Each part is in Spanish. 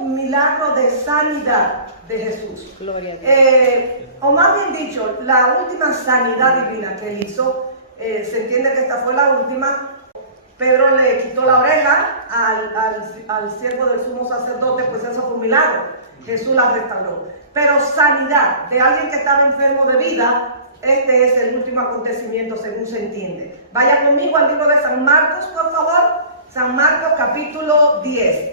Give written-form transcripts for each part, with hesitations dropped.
milagro de sanidad de Jesús. Gloria a Dios. O más bien dicho, la última sanidad divina que él hizo, se entiende que esta fue la última. Pedro le quitó la oreja al siervo del sumo sacerdote, pues eso fue un milagro. Jesús la restauró. Pero sanidad de alguien que estaba enfermo de vida, este es el último acontecimiento según se entiende. Vaya conmigo al libro de San Marcos, por favor. San Marcos capítulo 10.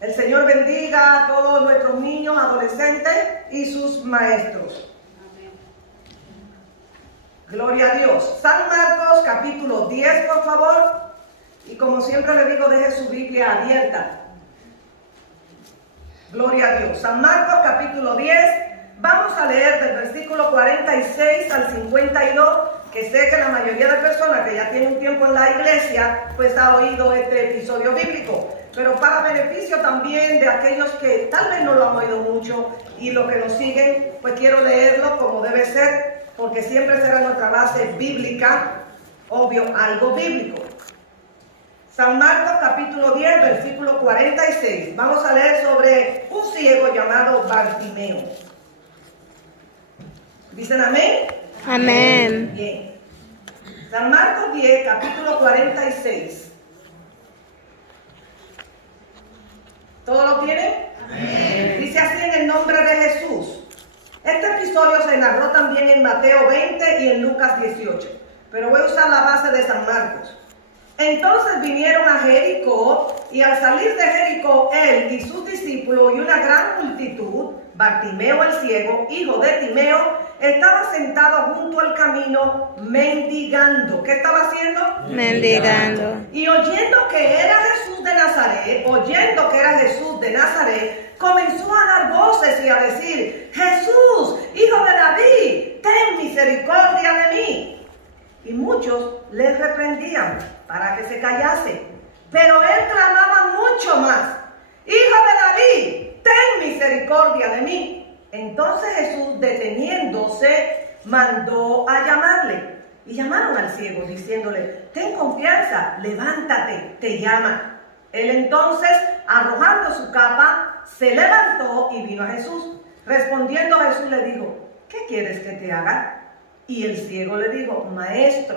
El Señor bendiga a todos nuestros niños, adolescentes y sus maestros. Gloria a Dios. San Marcos capítulo 10, por favor. Y como siempre le digo, deje su Biblia abierta. Gloria a Dios. San Marcos capítulo 10. Vamos a leer del versículo 46 al 52, que sé que la mayoría de personas que ya tienen un tiempo en la iglesia, pues ha oído este episodio bíblico. Pero para beneficio también de aquellos que tal vez no lo han oído mucho y los que nos siguen, pues quiero leerlo como debe ser, porque siempre será nuestra base bíblica, obvio, algo bíblico. San Marcos capítulo 10, versículo 46. Vamos a leer sobre un ciego llamado Bartimeo. ¿Dicen amén? Amén. Bien. San Marcos 10, capítulo 46. ¿Todo lo tienen? Amén. Dice así en el nombre de Jesús. Este episodio se narró también en Mateo 20 y en Lucas 18, pero voy a usar la base de San Marcos. Entonces vinieron a Jericó, y al salir de Jericó, él y sus discípulos y una gran multitud, Bartimeo el ciego, hijo de Timeo, estaba sentado junto al camino mendigando. ¿Qué estaba haciendo? Mendigando. Y oyendo que era Jesús de Nazaret, comenzó a dar voces y a decir: Jesús, hijo de David, ten misericordia de mí. Y muchos le reprendían para que se callase, pero él clamaba mucho más: Hijo de David, ten misericordia de mí. Entonces Jesús, deteniéndose, mandó a llamarle. Y llamaron al ciego, diciéndole: ten confianza, levántate, te llama. Él entonces, arrojando su capa, se levantó y vino a Jesús. Respondiendo Jesús le dijo: ¿qué quieres que te haga? Y el ciego le dijo: Maestro,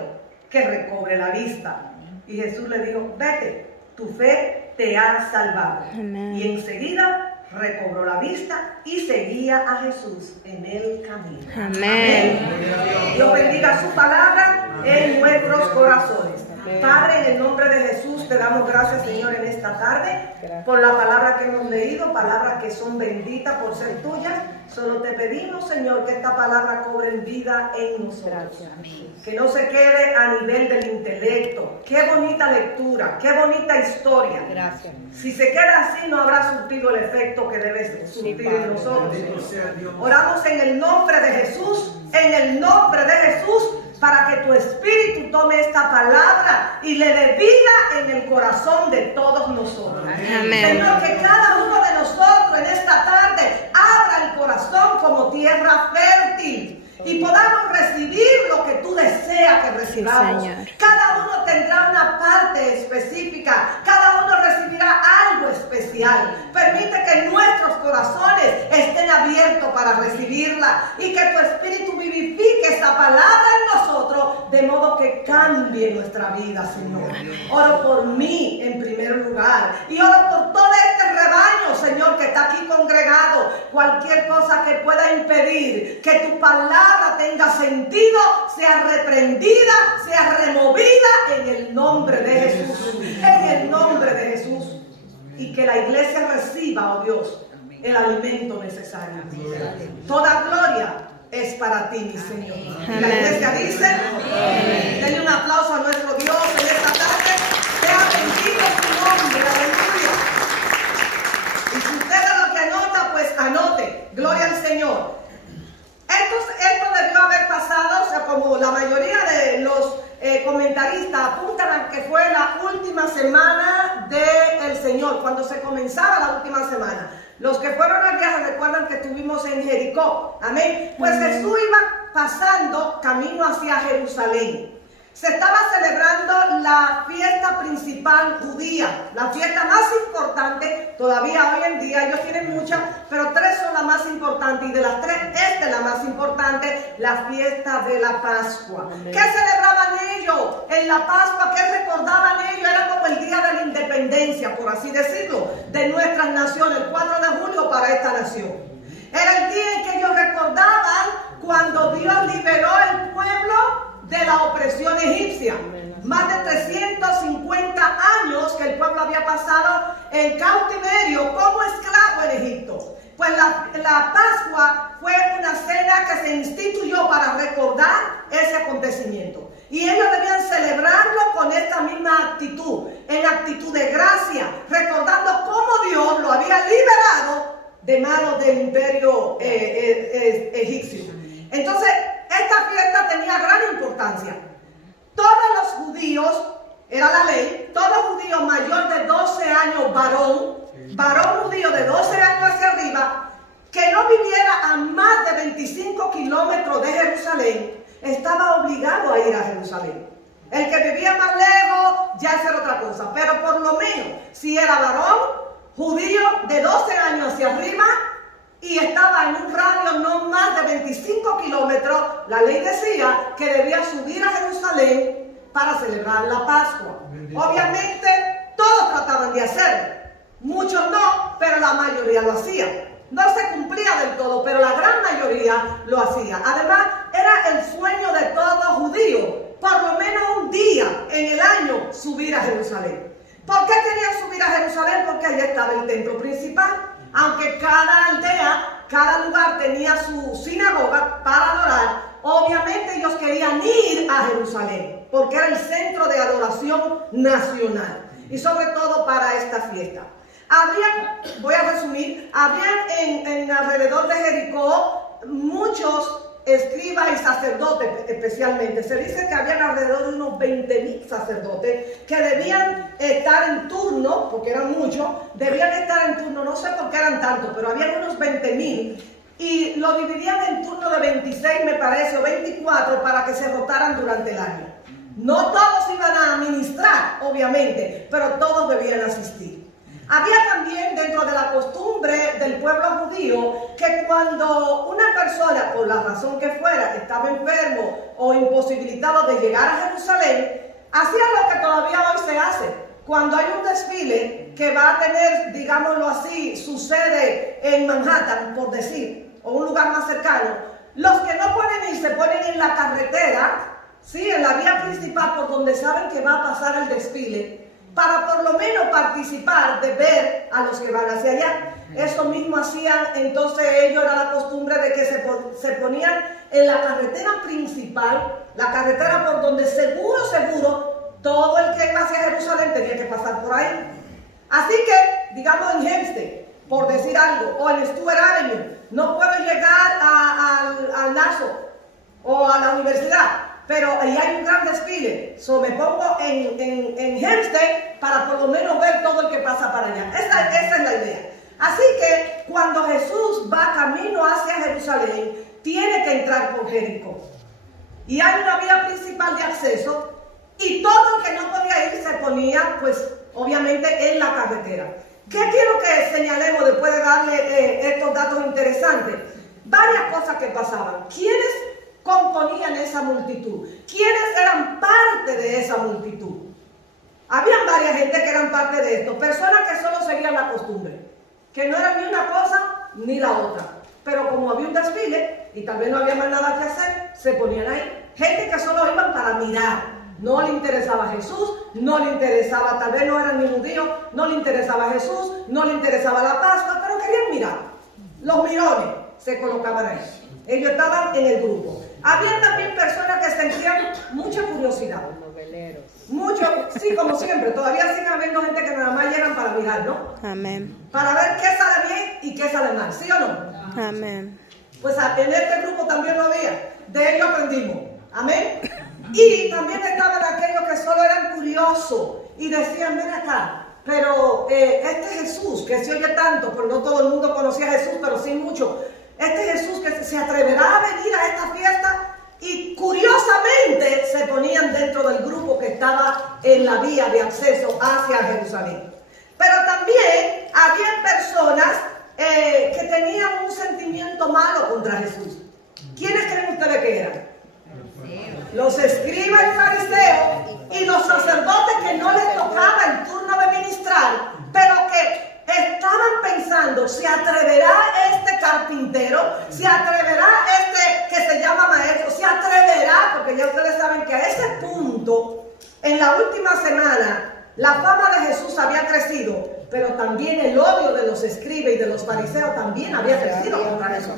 que recobre la vista. Y Jesús le dijo: vete, tu fe te ha salvado. Amén. Y enseguida recobró la vista y seguía a Jesús en el camino. Amén. Amén. Dios bendiga su palabra en nuestros corazones. Padre, en el nombre de Jesús te damos gracias, Señor, en esta tarde por la palabra que hemos leído, palabras que son benditas por ser tuyas. Solo te pedimos, Señor, que esta palabra cobre vida en nosotros. Que no se quede a nivel del intelecto. Qué bonita lectura, qué bonita historia. Gracias. Si se queda así, no habrá surtido el efecto que debe surtir en nosotros. Oramos en el nombre de Jesús, para que tu Espíritu tome esta palabra y le dé vida en el corazón de todos nosotros. Amén. Señor, que cada uno de nosotros en esta tarde abra el corazón como tierra fértil y podamos recibir lo que tú deseas que recibamos. Señor. Cada uno tendrá una parte específica, cada uno recibirá algo especial. Permite que nuestros corazones estén abiertos para recibirla y que tu Espíritu vivifique esa palabra en nosotros, de modo que cambie nuestra vida, Señor. Oro por mí en primer lugar y oro por todo este rebaño, Señor, que está aquí congregado. Cualquier cosa que pueda impedir que tu palabra tenga sentido, sea reprendida, sea removida en el nombre de Jesús. En el nombre de Jesús. Y que la iglesia reciba, oh Dios, el alimento necesario. Toda gloria es para ti, mi Señor. Y la iglesia dice: denle un aplauso a nuestro Dios en esta tarde. Sea bendito su nombre. Aleluya. Y si usted es lo que anota, pues anote. Gloria al Señor. Esto debió haber pasado, o sea, como la mayoría de los comentaristas apuntan a que fue la última semana del Señor, cuando se comenzaba la última semana. Los que fueron al viaje recuerdan que estuvimos en Jericó, amén. Pues Jesús iba pasando camino hacia Jerusalén. se estaba celebrando la fiesta principal judía, la fiesta más importante. Todavía hoy en día ellos tienen muchas, pero tres son las más importantes, y de las tres esta es la más importante, la fiesta de la Pascua. ¿Qué celebraban ellos en la Pascua? ¿Qué recordaban ellos? Era como el día de la independencia, por así decirlo, de nuestras naciones, el 4 de julio para esta nación. Era el día en que ellos recordaban cuando Dios liberó el pueblo de la opresión egipcia. Más de 350 años que el pueblo había pasado en cautiverio como esclavo en Egipto. Pues la Pascua fue una cena que se instituyó para recordar ese acontecimiento. Y ellos debían celebrarlo con esta misma actitud, en actitud de gracia, recordando cómo Dios lo había liberado de manos del imperio egipcio. Entonces, esta fiesta tenía gran importancia. Todos los judíos, era la ley, todo judío mayor de 12 años, varón judío de 12 años hacia arriba, que no viviera a más de 25 kilómetros de Jerusalén, estaba obligado a ir a Jerusalén. El que vivía más lejos, ya esa era otra cosa, pero por lo menos, si era varón judío de 12 años hacia arriba, y estaba en un radio no más de 25 kilómetros, la ley decía que debía subir a Jerusalén para celebrar la Pascua. Obviamente, todos trataban de hacerlo. Muchos no, pero la mayoría lo hacía. No se cumplía del todo, pero la gran mayoría lo hacía. Además, era el sueño de todo judío, por lo menos un día en el año, subir a Jerusalén. ¿Por qué querían subir a Jerusalén? Porque allí estaba el templo principal. Aunque cada aldea, cada lugar tenía su sinagoga para adorar, obviamente ellos querían ir a Jerusalén, porque era el centro de adoración nacional, y sobre todo para esta fiesta. Voy a resumir, habían en alrededor de Jericó muchos escribas y sacerdotes especialmente. Se dice que habían alrededor de unos 20,000 sacerdotes que debían estar en turno, porque eran muchos, debían estar en turno, no sé por qué eran tantos, pero habían unos 20,000, y lo dividían en turno de 26, me parece, o 24, para que se rotaran durante el año. No todos iban a ministrar, obviamente, pero todos debían asistir. Había también dentro de la costumbre del pueblo judío que cuando una persona, por la razón que fuera, estaba enfermo o imposibilitado de llegar a Jerusalén, hacía lo que todavía hoy se hace. Cuando hay un desfile que va a tener, digámoslo así, su sede en Manhattan, por decir, o un lugar más cercano, los que no pueden ir se ponen en la carretera, ¿sí?, en la vía principal por donde saben que va a pasar el desfile, para por lo menos participar de ver a los que van hacia allá. Eso mismo hacían entonces ellos, era la costumbre de que se ponían en la carretera principal, la carretera por donde seguro, todo el que iba hacia Jerusalén tenía que pasar por ahí. Así que, digamos en Hempstead, por decir algo, o en Stewart Avenue, no puedo llegar al Nassau o a la universidad, pero ahí hay un gran desfile. Me pongo en Hempstead para por lo menos ver todo el que pasa para allá. Esa es la idea. Así que cuando Jesús va camino hacia Jerusalén, tiene que entrar por Jericó. Y hay una vía principal de acceso, y todo el que no podía ir se ponía, pues, obviamente en la carretera. ¿Qué quiero que señalemos después de darle estos datos interesantes? Varias cosas que pasaban. ¿Quiénes componían esa multitud? ¿Quiénes eran parte de esa multitud? Habían varias gente que eran parte de esto, personas que solo seguían la costumbre, que no eran ni una cosa ni la otra, pero como había un desfile y tal vez no había más nada que hacer, se ponían ahí. Gente que solo iban para mirar, no le interesaba Jesús, no le interesaba, tal vez no eran ni judíos, no le interesaba Jesús, no le interesaba la Pascua, pero querían mirar. Los mirones se colocaban ahí, ellos estaban en el grupo. Había también personas que sentían mucha curiosidad. Mucho, sí, como siempre, todavía siguen habiendo gente que nada más llegan para mirar, ¿no? Amén. Para ver qué sale bien y qué sale mal, ¿sí o no? Amén. Pues en este grupo también lo había, de ello aprendimos, amén. Y también estaban aquellos que solo eran curiosos y decían, ven acá, pero este Jesús que se oye tanto, pero no todo el mundo conocía a Jesús, pero sí mucho. Este Jesús que se atreverá a venir a esta fiesta, y curiosamente se ponían dentro del grupo que estaba en la vía de acceso hacia Jerusalén. Pero también había personas que tenían un sentimiento malo contra Jesús. ¿Quiénes creen ustedes que eran? Los escribas y fariseos y los sacerdotes que no les tocaba el turno de ministrar, pero que estaban pensando, ¿se atreverá este carpintero? ¿Se atreverá este que se llama maestro? ¿Se atreverá? Porque ya ustedes saben que a ese punto, en la última semana, la fama de Jesús había crecido, pero también el odio de los escribas y de los fariseos también había crecido contra Jesús.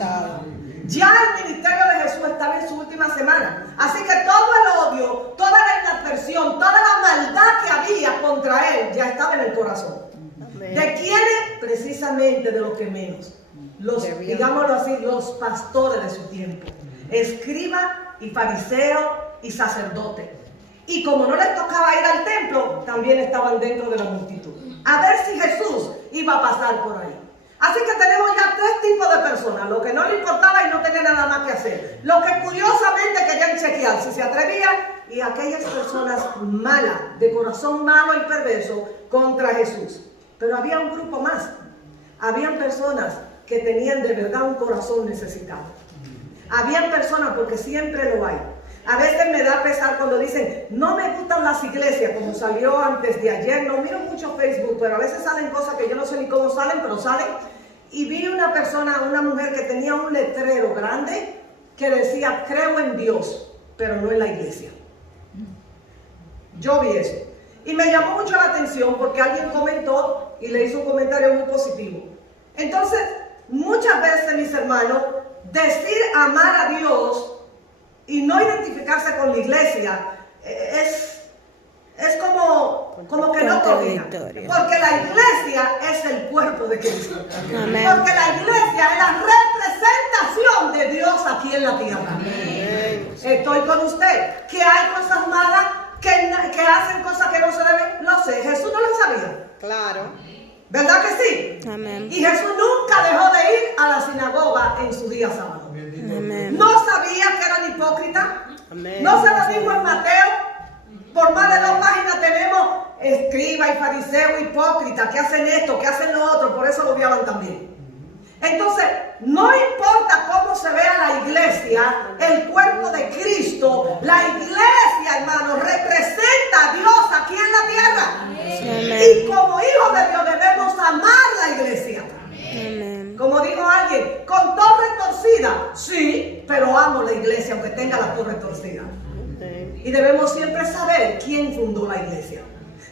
Ya el ministerio de Jesús estaba en su última semana. Así que todo el odio, toda la inadversión, toda la maldad que había contra él ya estaba en el corazón. ¿De quiénes? Precisamente de los que menos. Los, digámoslo así, los pastores de su tiempo. Escriba y fariseo y sacerdote. Y como no les tocaba ir al templo, también estaban dentro de la multitud. A ver si Jesús iba a pasar por ahí. Así que tenemos ya tres tipos de personas: los que no le importaba y no tenían nada más que hacer, los que curiosamente querían chequear si se atrevían, y aquellas personas malas, de corazón malo y perverso, contra Jesús. Pero había un grupo más. Habían personas que tenían de verdad un corazón necesitado. Habían personas, porque siempre lo hay. A veces me da pesar cuando dicen, no me gustan las iglesias, como salió antes de ayer. No miro mucho Facebook, pero a veces salen cosas que yo no sé ni cómo salen, pero salen. Y vi una persona, una mujer que tenía un letrero grande que decía, creo en Dios, pero no en la iglesia. Yo vi eso. Y me llamó mucho la atención porque alguien comentó y le hizo un comentario muy positivo. Entonces, muchas veces, mis hermanos, decir amar a Dios y no identificarse con la iglesia es como que no combina. Porque la iglesia es el cuerpo de Cristo. Amén. Porque la iglesia es la representación de Dios aquí en la tierra. Amén. Estoy con usted. Que hay cosas malas, que hacen cosas que no se deben. Lo sé, Jesús no lo sabía. Claro. ¿Verdad que sí? Amén. Y Jesús nunca dejó de ir a la sinagoga en su día sábado. Amén. No sabía que eran hipócritas. Amén. No se lo dijo en Mateo. Por más de 2 páginas tenemos escribas y fariseos hipócritas que hacen esto, que hacen lo otro. Por eso lo odiaban también. Entonces, no importa cómo se vea la iglesia, el cuerpo de Cristo, la iglesia, hermano, representa a Dios aquí en la tierra. Amén. Y como hijos de Dios debemos amar la iglesia. Amén. Como dijo alguien, con torre torcida, sí, pero amo la iglesia aunque tenga la torre torcida. Y debemos siempre saber quién fundó la iglesia.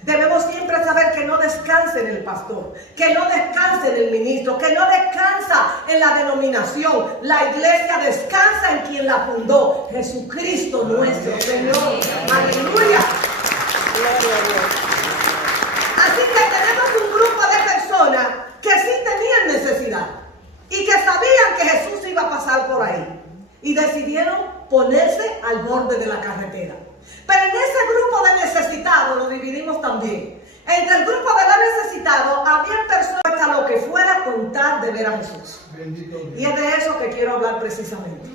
Debemos siempre saber que no descansa en el pastor, que no descansa en el ministro, que no descansa en la denominación. La iglesia descansa en quien la fundó, Jesucristo nuestro Señor. Aleluya. Gloria a Dios. Así que tenemos un grupo de personas que sí tenían necesidad y que sabían que Jesús iba a pasar por ahí y decidieron ponerse al borde de la carretera. Pero en ese grupo de necesitados lo dividimos también. Entre el grupo de los necesitados había personas a lo que fuera con tal de ver a Jesús. Y es de eso que quiero hablar precisamente.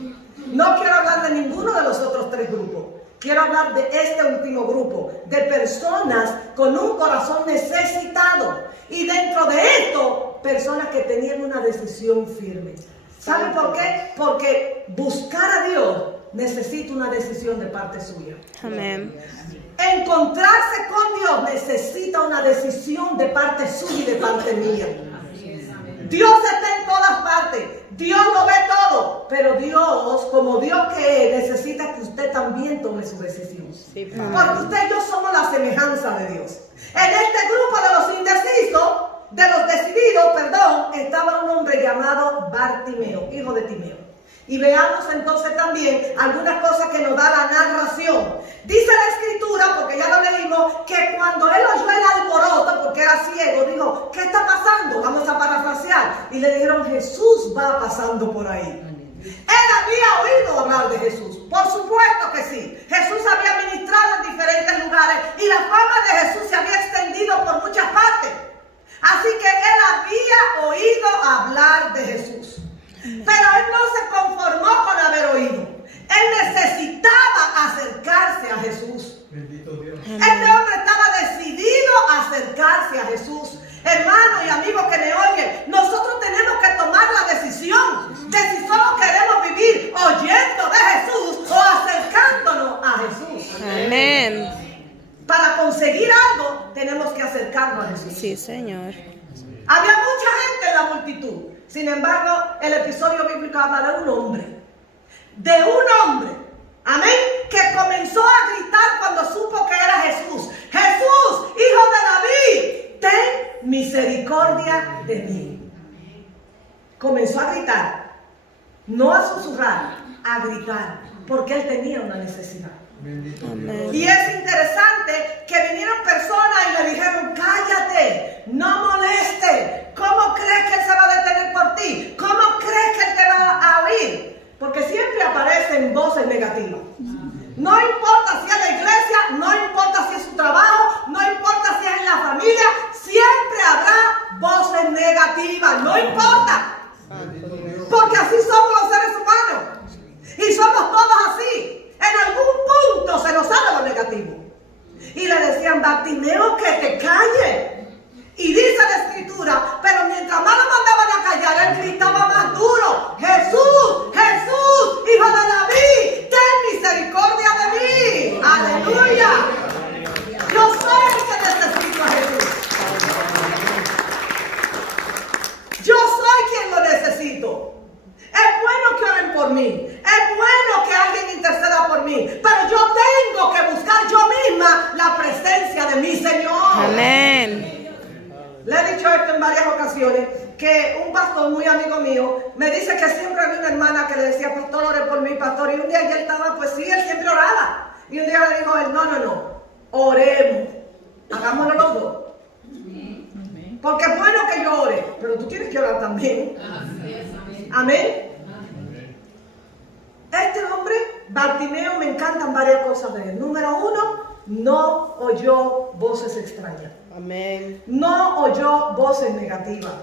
No quiero hablar de ninguno de los otros 3 grupos. Quiero hablar de este último grupo, de personas con un corazón necesitado. Y dentro de esto, personas que tenían una decisión firme. ¿Saben por qué? Porque buscar a Dios necesita una decisión de parte suya. Amén. Encontrarse con Dios necesita una decisión de parte suya y de parte mía. Dios está en todas partes. Dios lo ve todo. Pero Dios, como Dios que es, necesita que usted también tome su decisión. Sí, porque usted y yo somos la semejanza de Dios. En este grupo de los indecisos, de los decididos, estaba un hombre llamado Bartimeo, hijo de Timeo. Y veamos entonces también algunas cosas que nos da la narración. Dice la escritura, porque ya lo leímos, que cuando él oyó el alboroto, porque era ciego, dijo, ¿qué está pasando? Vamos a parafrasear. Y le dijeron, Jesús va pasando por ahí. Él había oído hablar de Jesús, por supuesto que sí. Jesús había ministrado en diferentes lugares y la fama de Jesús se había extendido por muchas partes. Así que él había oído hablar de Jesús. Pero él no se conformó con haber oído. Él necesitó Jesús. Bendito Dios. Este hombre estaba decidido a acercarse a Jesús. Hermano y amigo que me oyen, nosotros tenemos que tomar la decisión de si solo queremos vivir oyendo de Jesús o acercándonos a Jesús. Amén. Para conseguir algo, tenemos que acercarnos a Jesús. Sí, Señor. Había mucha gente en la multitud. Sin embargo, el episodio bíblico habla de un hombre. De un hombre. Amén. Que comenzó a gritar cuando supo que era Jesús. Jesús, hijo de David, ten misericordia de mí. Comenzó a gritar. No a susurrar, a gritar. Porque él tenía una necesidad. Bendito Amén. Dios. Y es interesante que vinieron personas y le dijeron, cállate, no moleste. ¿Cómo crees que él se va a detener por ti? ¿Cómo crees que él te va a oír? Porque siempre aparecen voces negativas. No importa si es la iglesia, no importa si es su trabajo, no importa si es en la familia, siempre habrá voces negativas, no importa. Bendito Dios. Porque así somos los seres humanos. Y somos todos así. En algún punto se nos sale lo negativo. Y le decían, Bartimeo, que te calle. Y dice la escritura, pero mientras más lo mandaban a callar, él gritaba más duro. Jesús, Jesús, hijo de David, ten misericordia de mí. Aleluya. Yo soy el que necesito a Jesús. Yo soy quien lo necesito. Es bueno que oren por mí. Es bueno que alguien interceda por mí. Pero yo tengo que buscar yo misma la presencia de mi Señor. Amén. Le he dicho esto en varias ocasiones, que un pastor muy amigo mío me dice que siempre había una hermana que le decía, pastor, ore por mí, pastor. Y un día él estaba, pues sí, él siempre oraba. Y un día le dijo él, no, oremos. Hagámoslo los dos. Porque es bueno que yo ore, pero tú tienes que orar también. Amén. Este hombre, Bartimeo, me encantan varias cosas de él. Número uno, no oyó voces extrañas. Amén. No oyó voces negativas.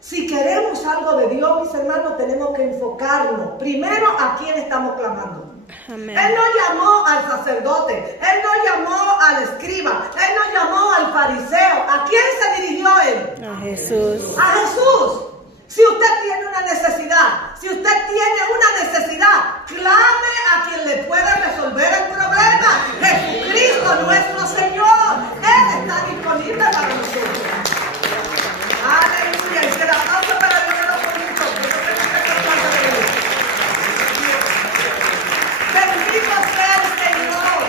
Si queremos algo de Dios, mis hermanos, tenemos que enfocarnos primero a quién estamos clamando. Amén. Él no llamó al sacerdote, él no llamó al escriba, él no llamó al fariseo. ¿A quién se dirigió él? A Jesús. A Jesús. Si usted tiene una necesidad, si usted tiene una necesidad, clame a quien le puede resolver el problema. Jesucristo nuestro Señor. Él está disponible para nosotros. Aleluya. Y se la aplauso para el número bonito. Bendito sea el Señor.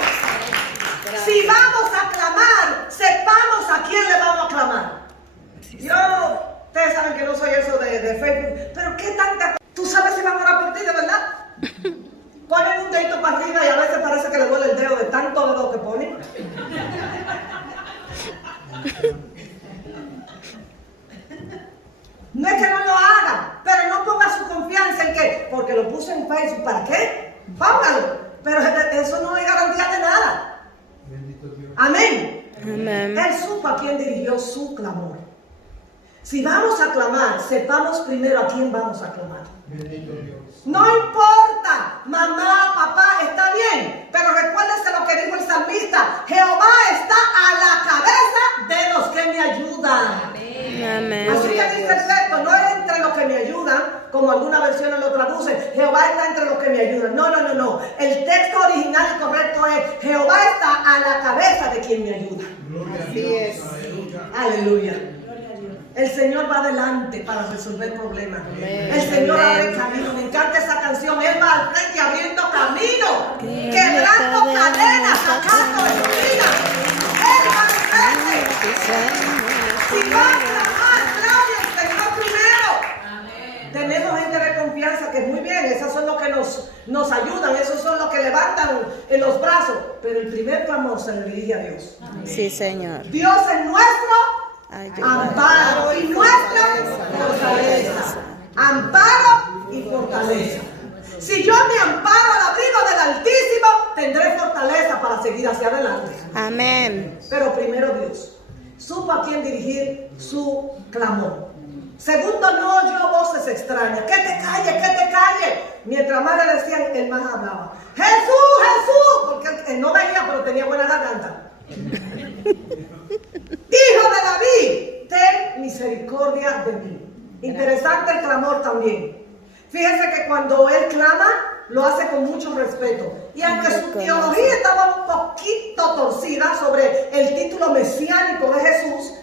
Si vamos a clamar, sepamos a quién le vamos a clamar. Ustedes saben que no soy eso de Facebook, pero ¿qué tanta? ¿Tú sabes si van a orar por ti de verdad? Ponen un dedito para arriba y a veces parece que le duele el dedo de tanto dedo que ponen. No es que no lo hagan, pero no ponga su confianza en que, porque lo puse en Facebook, ¿para qué? Póngalo, pero eso no es garantía de nada. Bendito Dios. Amén. Amén. Él supo a quién dirigió su clamor. Si vamos a clamar, sepamos primero a quién vamos a clamar. Bendito Dios. No importa, mamá, papá, está bien, pero recuérdese lo que dijo el salmista: Jehová está a la cabeza de los que me ayudan. Amén. Así que dice el texto, no es entre los que me ayudan, como algunas versiones lo traducen, Jehová está entre los que me ayudan. No. El texto original y correcto es: Jehová está a la cabeza de quien me ayuda. Gloria a Así Dios. es. Aleluya. Aleluya. El Señor va adelante para resolver problemas. Amén. El Señor Amén. abre camino. Me encanta esa canción. Él va al frente abriendo camino, Que quebrando me cadenas, cadena, sacando espinas. Él va al frente. Si va a clamar, clame al Señor primero. Tenemos gente de confianza que muy bien, esos son los que nos ayudan, esos son los que levantan en los brazos. Pero el primer clamor se le dirige a Dios. Sí, Señor. Dios es nuestro Ayuda. amparo y nuestra fortaleza. Amparo y fortaleza. Si yo me amparo al abrigo del Altísimo, tendré fortaleza para seguir hacia adelante. Amén. Pero primero Dios supo a quién dirigir su clamor. Segundo, no oyó voces extrañas. Que te calle, que te calle. Mientras más le decían, él más hablaba. Jesús, Jesús. porque él no veía, pero tenía buena garganta. Hijo de David, ten misericordia de mí. Interesante el clamor también. Fíjense que cuando él clama, lo hace con mucho respeto. Y aunque su teología estaba un poquito torcida sobre el título mesiánico de Jesús,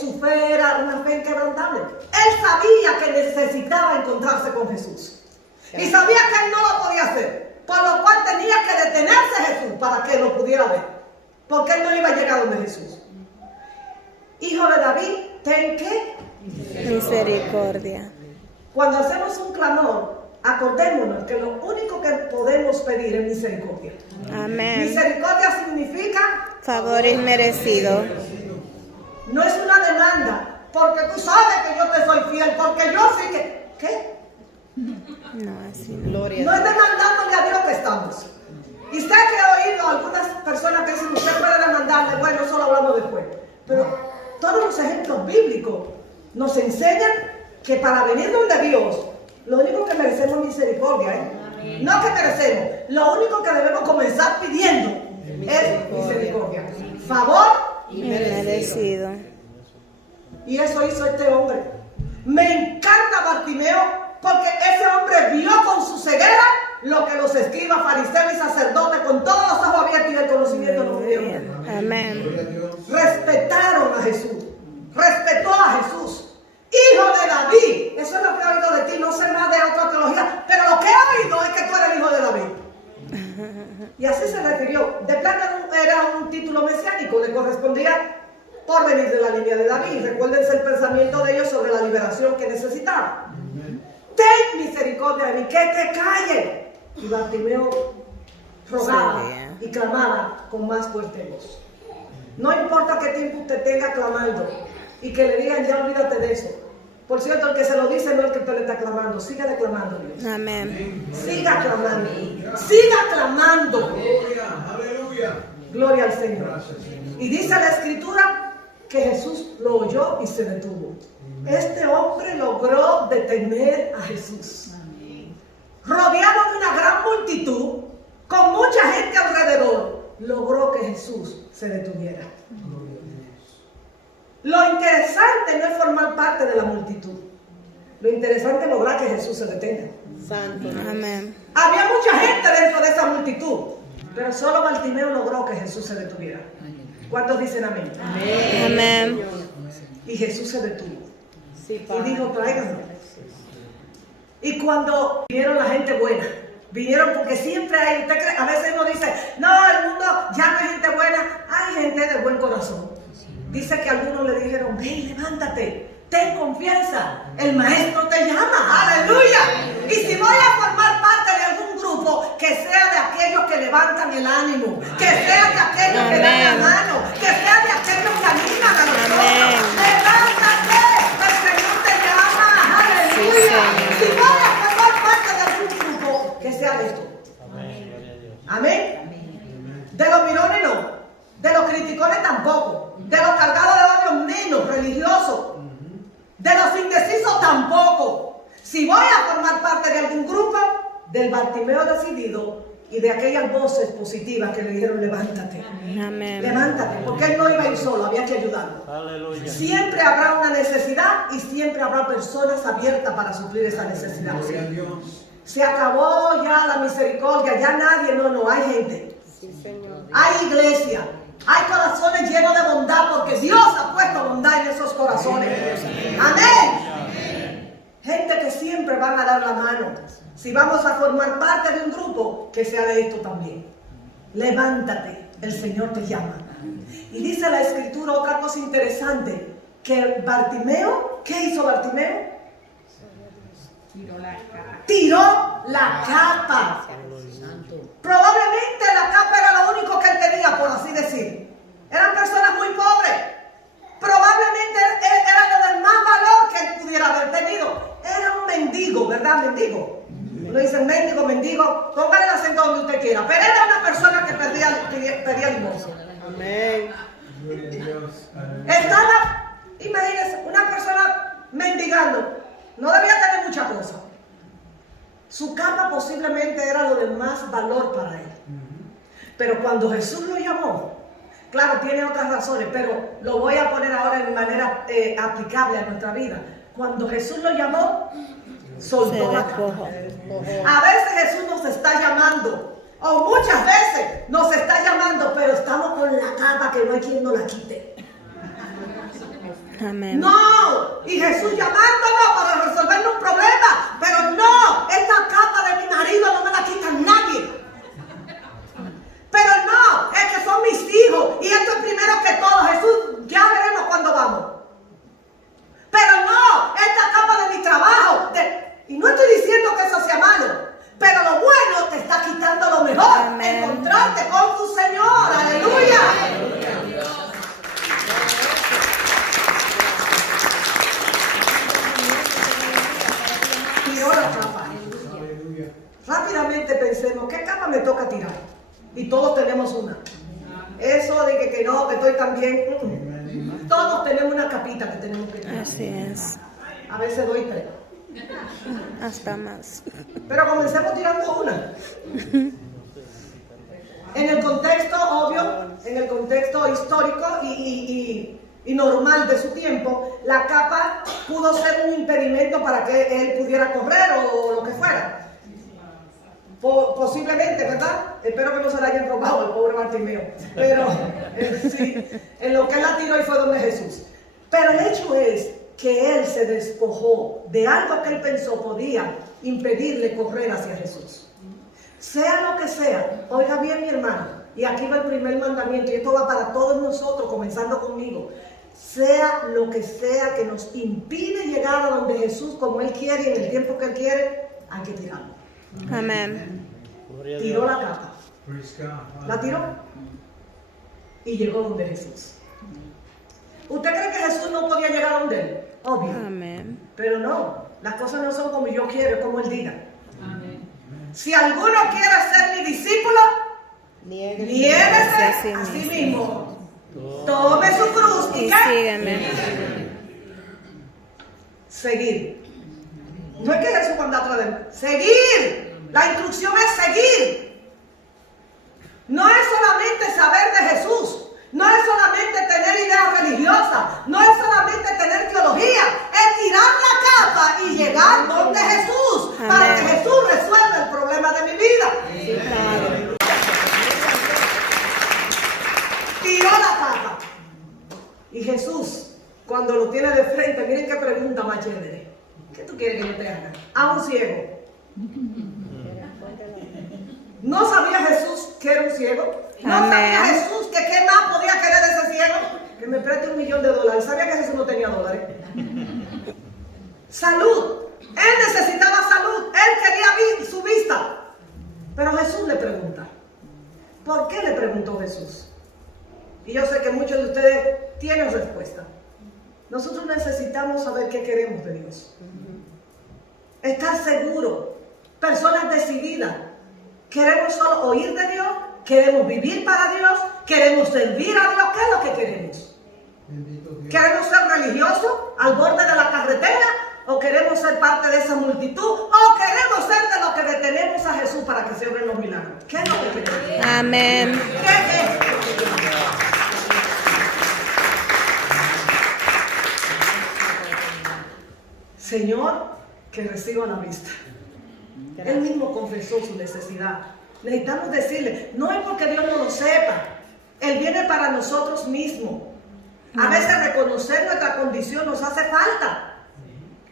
su fe era una fe inquebrantable. Él sabía que necesitaba encontrarse con Jesús. Y sabía que él no lo podía hacer. Por lo cual tenía que detenerse Jesús para que lo pudiera ver. Porque él no iba a llegar donde Jesús. Hijo de David, ten ¿qué? Misericordia. Cuando hacemos un clamor, acordémonos que lo único que podemos pedir es misericordia. Amén. Misericordia significa Favor inmerecido. no es una demanda, porque tú sabes que yo te soy fiel, porque yo sí que... ¿Qué? No, así no. Gloria. No es demandándole a Dios que estamos. Y sé que he oído algunas personas que dicen, usted puede demandarle, bueno, eso lo hablamos después. Pero todos los ejemplos bíblicos nos enseñan que para venir donde Dios, lo único que merecemos es misericordia, ¿eh? No que merecemos, lo único que debemos comenzar pidiendo es misericordia. Favor Inmerecido. y eso hizo este hombre. Me encanta Bartimeo porque ese hombre vio con su ceguera lo que los escribas, fariseos y sacerdotes con todos los ojos abiertos y el conocimiento no pudieron ver. Amén. Respetaron a Jesús, respetó a Jesús. Hijo de David, eso es lo que he oído de ti, no sé más de otra teología, pero lo que he oído es que tú eres el hijo de David. Y así se refirió. De plano era un título mesiánico, le correspondía por venir de la línea de David. Recuérdense el pensamiento de ellos sobre la liberación que necesitaban. Ten misericordia de mí, que te calle. Y Bartimeo rogaba y clamaba con más fuerte voz. No importa qué tiempo usted tenga clamando y que le digan ya olvídate de eso. Por cierto, el que se lo dice no es el que usted le está clamando. Siga declamando, Dios. Amén. Siga clamando. Siga clamando. Aleluya. Gloria al Señor. Gracias, Señor. Y dice la Escritura que Jesús lo oyó y se detuvo. Este hombre logró detener a Jesús. Rodeado de una gran multitud, con mucha gente alrededor, logró que Jesús se detuviera. Lo interesante no es formar parte de la multitud. Lo interesante es lograr que Jesús se detenga. Santo. Amén. Había mucha gente dentro de esa multitud, pero solo Bartimeo logró que Jesús se detuviera. ¿Cuántos dicen amén? Amén. Y Jesús se detuvo. Sí, Y Padre. dijo, tráiganlo. Y cuando vinieron la gente buena, vinieron porque siempre hay, usted cree, a veces uno dice, no, el mundo ya no hay gente buena, hay gente de buen corazón. Dice que algunos le dijeron, ven, levántate, ten confianza, el maestro te llama, aleluya. Y si voy a formar parte de algún grupo, que sea de aquellos que levantan el ánimo, que sea de aquellos que dan la mano, que sea de aquellos que animan a los otros. Levántate, el Señor te llama, aleluya. Señor. Si voy a formar parte de algún grupo, que sea de esto. Amén. De los mirones no, de los criticones tampoco, de los cargados de odios menos, religiosos, de los indecisos tampoco. Si voy a formar parte de algún grupo, del Bartimeo decidido y de aquellas voces positivas que le dijeron levántate, Amén. levántate, porque él no iba a ir solo, había que ayudarlo. Aleluya. Siempre habrá una necesidad y siempre habrá personas abiertas para suplir esa necesidad. Gloria a Dios. Se acabó ya la misericordia, ya nadie, no, hay gente. Sí, Señor. Hay iglesia, hay corazones llenos de bondad porque Dios ha puesto bondad en esos corazones. Amén. Gente que siempre van a dar la mano. Si vamos a formar parte de un grupo, que sea de esto también. Levántate, el Señor te llama. Y dice la Escritura otra cosa interesante, que Bartimeo, ¿qué hizo Bartimeo? Tiró la capa. Probablemente la capa era lo único que él tenía, por así decir. Eran personas muy pobres. Probablemente era lo del más valor que él pudiera haber tenido. Era un mendigo, ¿verdad? Mendigo. Uno dice mendigo, póngale el acento donde usted quiera. Pero era una persona que pedía limosna. Amén. Gloria a Dios. Estaba, imagínense, una persona mendigando. No debía tener mucha cosa. Su capa posiblemente era lo de más valor para él. Pero cuando Jesús lo llamó, claro, tiene otras razones, pero lo voy a poner ahora de manera aplicable a nuestra vida. Cuando Jesús lo llamó, soltó Se la despojó. capa. A veces Jesús nos está llamando, o muchas veces nos está llamando, pero estamos con la capa que no hay quien nos la quite. Amén. No, y Jesús llamándonos para resolver un problema, pero no, esta capa de mi marido no me la quita nadie. Pero no, es que son mis hijos y esto es primero que todo. Jesús, ya veremos cuándo vamos. Pero no, esta capa de mi trabajo, y no estoy diciendo que eso sea malo, pero lo bueno te está quitando lo mejor. Amén. Encontrarte con tu Señor, aleluya. Tiró la capa. Aleluya. Rápidamente pensemos, ¿qué capa me toca tirar? Y todos tenemos una. Eso de que no, que estoy tan bien. Todos tenemos una capita que tenemos que tirar. Así es. A veces doy 3. Hasta más. Pero comencemos tirando una. En el contexto obvio, en el contexto histórico y normal de su tiempo, la capa pudo ser un impedimento para que él pudiera correr o lo que fuera. Posiblemente, ¿verdad? Espero que no se la hayan robado el pobre Bartimeo. Pero sí, en lo que él la tiró y fue donde Jesús. Pero el hecho es que él se despojó de algo que él pensó podía impedirle correr hacia Jesús. Sea lo que sea, oiga bien mi hermano, y aquí va el primer mandamiento, y esto va para todos nosotros, comenzando conmigo. Sea lo que sea que nos impide llegar a donde Jesús como Él quiere y en el tiempo que Él quiere, hay que tirarlo. Amén. Tiró la capa, Praise God. la tiró y llegó donde Jesús. ¿Usted cree que Jesús no podía llegar donde Él? Obvio. Amén. Pero no, las cosas no son como yo quiero, como Él diga. Si alguno quiere ser mi discípulo, niéguese a sí mismo. Tome su cruz y Y ¿qué? sígueme. Seguir. No es que Jesús anda atrás de mí. Seguir. La instrucción es seguir. No es solamente saber de Jesús. No es solamente tener ideas religiosas. No es solamente tener teología. Es tirar la capa y llegar donde Jesús. Para que Amén. Jesús resuelva el problema de mi vida. Claro. Tiró la capa. Y Jesús, cuando lo tiene de frente, miren qué pregunta más chévere. ¿Qué tú quieres que yo te haga? A un ciego. ¿No sabía Jesús que era un ciego? ¿No Amén. sabía Jesús que qué más podía querer de ese ciego? Que me preste $1.000.000. ¿Sabía que Jesús no tenía dólares? Salud. Él necesitaba salud. Él quería su vista. Pero Jesús le pregunta. ¿Por qué le preguntó Jesús? Y yo sé que muchos de ustedes tienen respuesta. Nosotros necesitamos saber qué queremos de Dios. Estar seguros. Personas decididas. Queremos solo oír de Dios. Queremos vivir para Dios. Queremos servir a Dios. ¿Qué es lo que queremos? Bendito Dios. ¿Queremos ser religiosos al borde de la carretera? ¿O queremos ser parte de esa multitud? ¿O queremos ser de los que detenemos a Jesús para que se obren los milagros? ¿Qué es lo que queremos? Amén. ¿Qué es lo que queremos? Señor, que reciba la vista. Él mismo confesó su necesidad. Necesitamos decirle, no es porque Dios no lo sepa. Él viene para nosotros mismos. A veces reconocer nuestra condición nos hace falta.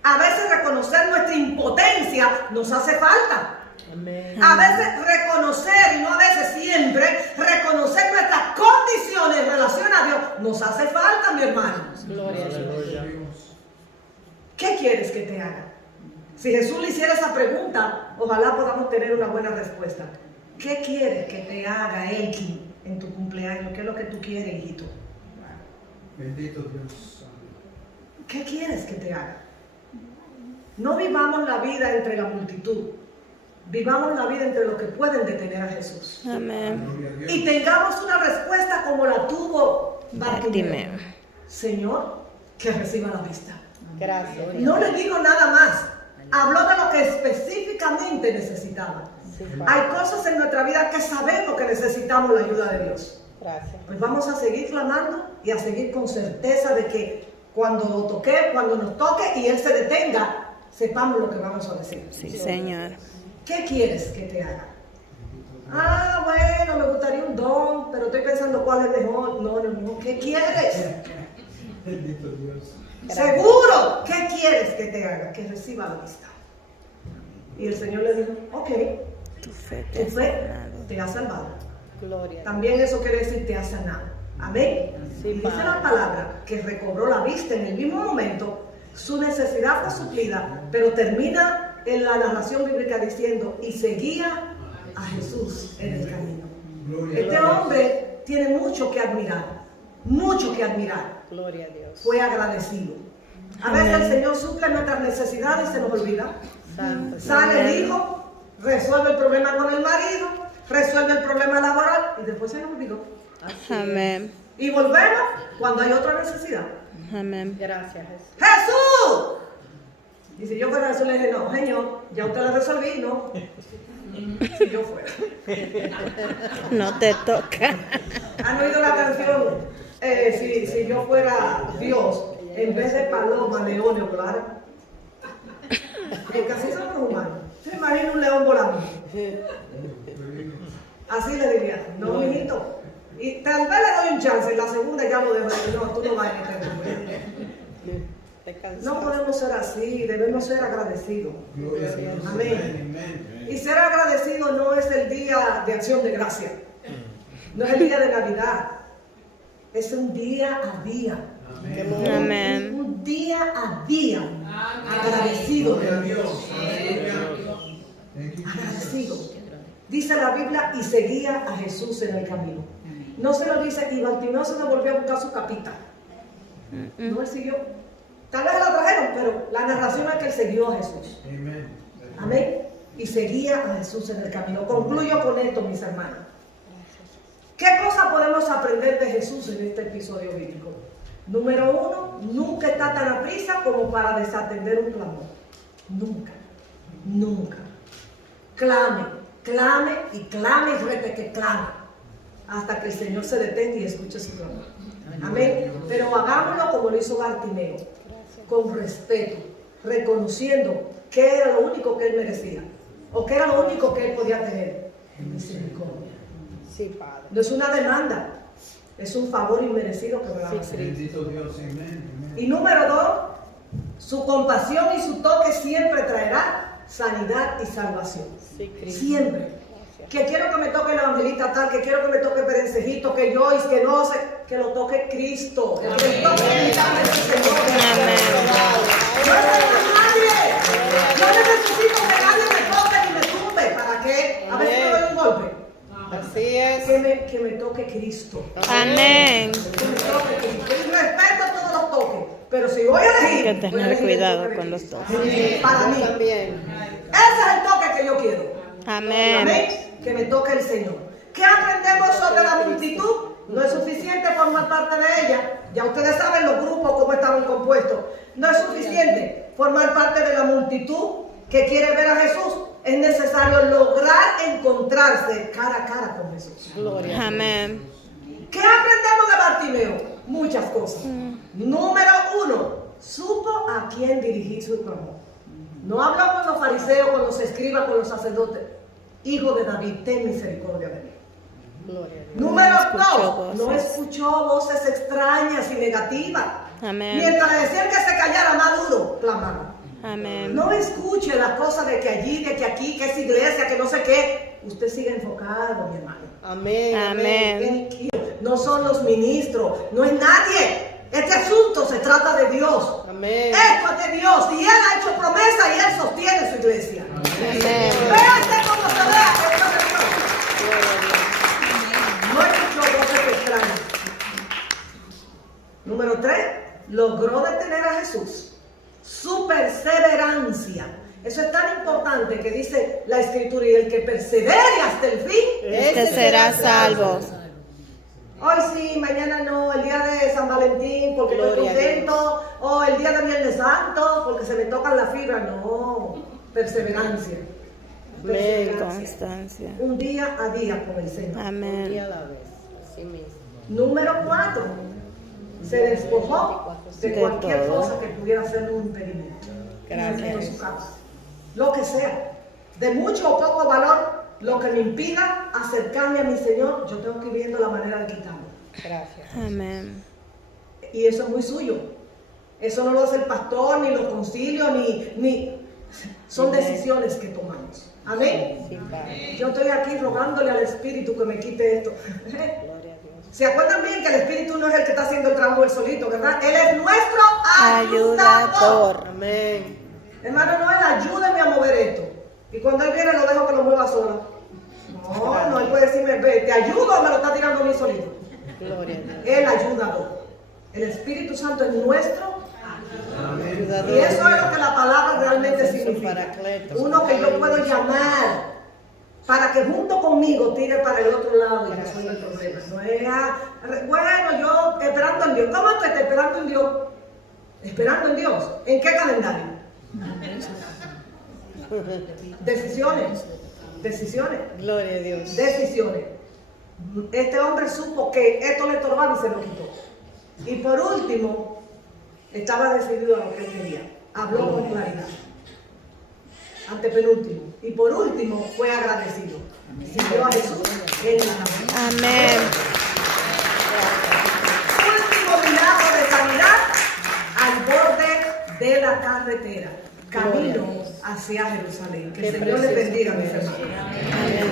A veces reconocer nuestra impotencia nos hace falta. A veces reconocer, y no a veces siempre, reconocer nuestras condiciones en relación a Dios nos hace falta, mi hermano. ¿Qué quieres que te haga? Si Jesús le hiciera esa pregunta, ojalá podamos tener una buena respuesta. ¿Qué quieres que te haga Elkin en tu cumpleaños? ¿Qué es lo que tú quieres, hijito? Bendito Dios. ¿Qué quieres que te haga? No vivamos la vida entre la multitud. Vivamos la vida entre los que pueden detener a Jesús. Amén. Gloria a Dios. Y tengamos una respuesta como la tuvo Bartimeo. Bartimeo. Señor, que reciba la vista. Gracias. No le digo nada más. Habló de lo que específicamente necesitaba. Hay cosas en nuestra vida que sabemos que necesitamos la ayuda de Dios. Gracias. Pues vamos a seguir clamando y a seguir con certeza de que cuando nos toque y Él se detenga, sepamos lo que vamos a decir. Sí, Señor. ¿Qué quieres que te haga? Ah, bueno, me gustaría un don, pero estoy pensando cuál es mejor. No. ¿Qué quieres? Bendito Dios. Seguro, ¿qué quieres que te haga? Que reciba la vista. Y el Señor le dijo, ok, Tu fe tu te ha fe sanado. te ha salvado. Gloria. También eso quiere decir te ha sanado. Amén. Sí, Y dice Padre. la palabra que recobró la vista en el mismo momento, su necesidad fue suplida, pero termina en la narración bíblica diciendo, y seguía a Jesús en el camino. Gloria a Este Dios. hombre tiene mucho que admirar, mucho que admirar. Gloria a Dios. Fue agradecido. A veces el Señor suple nuestras necesidades y se nos olvida. Santo. Sale el hijo, resuelve el problema con el marido, resuelve el problema laboral y después se nos olvidó. Así Amén. Y volvemos cuando hay otra necesidad. Amén. es. Gracias, Jesús. ¡Jesús! Y si yo fuera Jesús le dije, no, Señor, ya usted lo resolví, ¿no? Si yo fuera. No te toca. ¿Han oído la canción? Si yo fuera Dios, en vez de paloma, león o volar. Porque así son los humanos. ¿Se imagina un león volando? Así le diría, no, mijito. Y tal vez le doy un chance, en la segunda ya lo dejo. No, tú no vayas a entender. Te cansas. No podemos ser así, debemos ser agradecidos. Gloria a Dios. Amén. Amén. Y ser agradecido no es el día de acción de gracia. No es el día de Navidad. Es un día a día. Amén. Amén. Un día a día. Agradecido. Gloria a Dios. Aleluya. Thank you, Jesus. Agradecido. Dice la Biblia y seguía a Jesús en el camino. No se lo dice y Bartimeo se volvió a buscar su capita. No, él siguió. Tal vez la trajeron, pero la narración es que él siguió a Jesús. Amén. Amén. Y seguía a Jesús en el camino. Concluyo con esto, mis hermanos. ¿Qué cosa podemos aprender de Jesús en este episodio bíblico? Número uno, nunca está tan aprisa como para desatender un clamor. Nunca. Nunca. Clame, clame y clame y repite que clame. Hasta que el Señor se detenga y escuche su clamor. Amén. Pero hagámoslo como lo hizo Bartimeo. Con respeto, reconociendo que era lo único que él merecía, o que era lo único que él podía tener, misericordia. Sí, Padre. No es una demanda, es un favor inmerecido que me va a hacer. Bendito Dios. Amén. Y número dos, su compasión y su toque siempre traerá sanidad y salvación. Sí, Cristo. Siempre. Que quiero que me toque el evangelista tal, que quiero que me toque Perencejito, que Joyce, que no sé, que lo toque Cristo. El que toque mi alma es el Señor. No necesito a nadie. No necesito que nadie me toque ni me tumbe. ¿Para qué? A ver si me doy un golpe. Así es. Que me toque Cristo. Amén. Que me toque Cristo. Y respeto a todos los toques. Pero si voy a elegir, Hay que voy a tener elegir el cuidado toque de con los Cristo. toques. Para mí. También. Ese es el toque que yo quiero. Amén. Amén. Que me toque el Señor. ¿Qué aprendemos sobre la multitud? No es suficiente formar parte de ella. Ya ustedes saben los grupos cómo estaban compuestos. No es suficiente formar parte de la multitud que quiere ver a Jesús. Es necesario lograr encontrarse cara a cara con Jesús. Gloria. Amén. ¿Qué aprendemos de Bartimeo? Muchas cosas. Número uno, supo a quién dirigir su clamor. No habló con los fariseos, con los escribas, con los sacerdotes. Hijo de David, ten misericordia de mí. Gloria a Dios. Número escuchó dos, no voces. escuchó voces extrañas y negativas. Amén. Mientras le decían que se callara, más duro clamaba. Amén. No escuche las cosas de que allí, de que aquí, que es iglesia, que no sé qué. Usted sigue enfocado, mi hermano. Amén. Amén. No son los ministros, no es nadie. Este asunto se trata de Dios. Amén. Esto es de Dios. Y Él ha hecho promesa y Él sostiene su iglesia. Amén. Véase como se vea que esto es de Dios. Gloria a Dios. No escuchó voces extrañas. Número 3, logró detener a Jesús. Su perseverancia. Eso es tan importante que dice la Escritura, y el que persevere hasta el fin, Este será salvo. hoy sí, mañana no, el día de San Valentín porque estoy Gloria a contento, o el día de Viernes Santo porque se me tocan la fibra. No, perseverancia. Amén. Constancia. Un día a día con el Señor. Y a Amén. la vez. Así mismo. Número 4. Se despojó de De cualquier todo. cosa que pudiera ser un impedimento. Gracias. En su causa. Lo que sea. De mucho o poco valor, lo que me impida acercarme a mi Señor, yo tengo que ir viendo la manera de quitarlo. Gracias. Amén. Y eso es muy suyo. Eso no lo hace el pastor, ni los concilios, ni... Son decisiones que tomamos. Amén. Sí, Padre. Yo estoy aquí rogándole al Espíritu que me quite esto. Gloria a Dios. ¿Se acuerdan bien que el Espíritu no es el que está haciendo el trabajo él solito, verdad? Él es nuestro ayudador. Ayudador. Amén. Hermano, no, él ayúdeme a mover esto. Y cuando él viene lo dejo que lo mueva sola. No, él puede decirme, ve, te ayudo o me lo está tirando a mí solito. Gloria a Dios. El ayudador. El Espíritu Santo es nuestro. Ayudador. Y eso es lo que la palabra realmente Jesús significa. Paracleto. Uno que yo puedo llamar para que junto conmigo tire para el otro lado y resuelva el problema. No es, bueno, yo esperando en Dios. ¿Cómo tú estás esperando en Dios? Esperando en Dios. ¿En qué calendario? Decisiones. Decisiones. Gloria a Dios. Decisiones. Este hombre supo que esto le estorbaba y se lo quitó. Y por último, estaba decidido a lo que él quería. Habló con claridad. Antepenúltimo. Y por último, fue agradecido. Siguió a Jesús en la cabeza. Amén. Último milagro de sanidad al borde de la carretera. Camino hacia Jerusalén. Que el Qué Señor le precioso. bendiga, mis hermanos. Amén.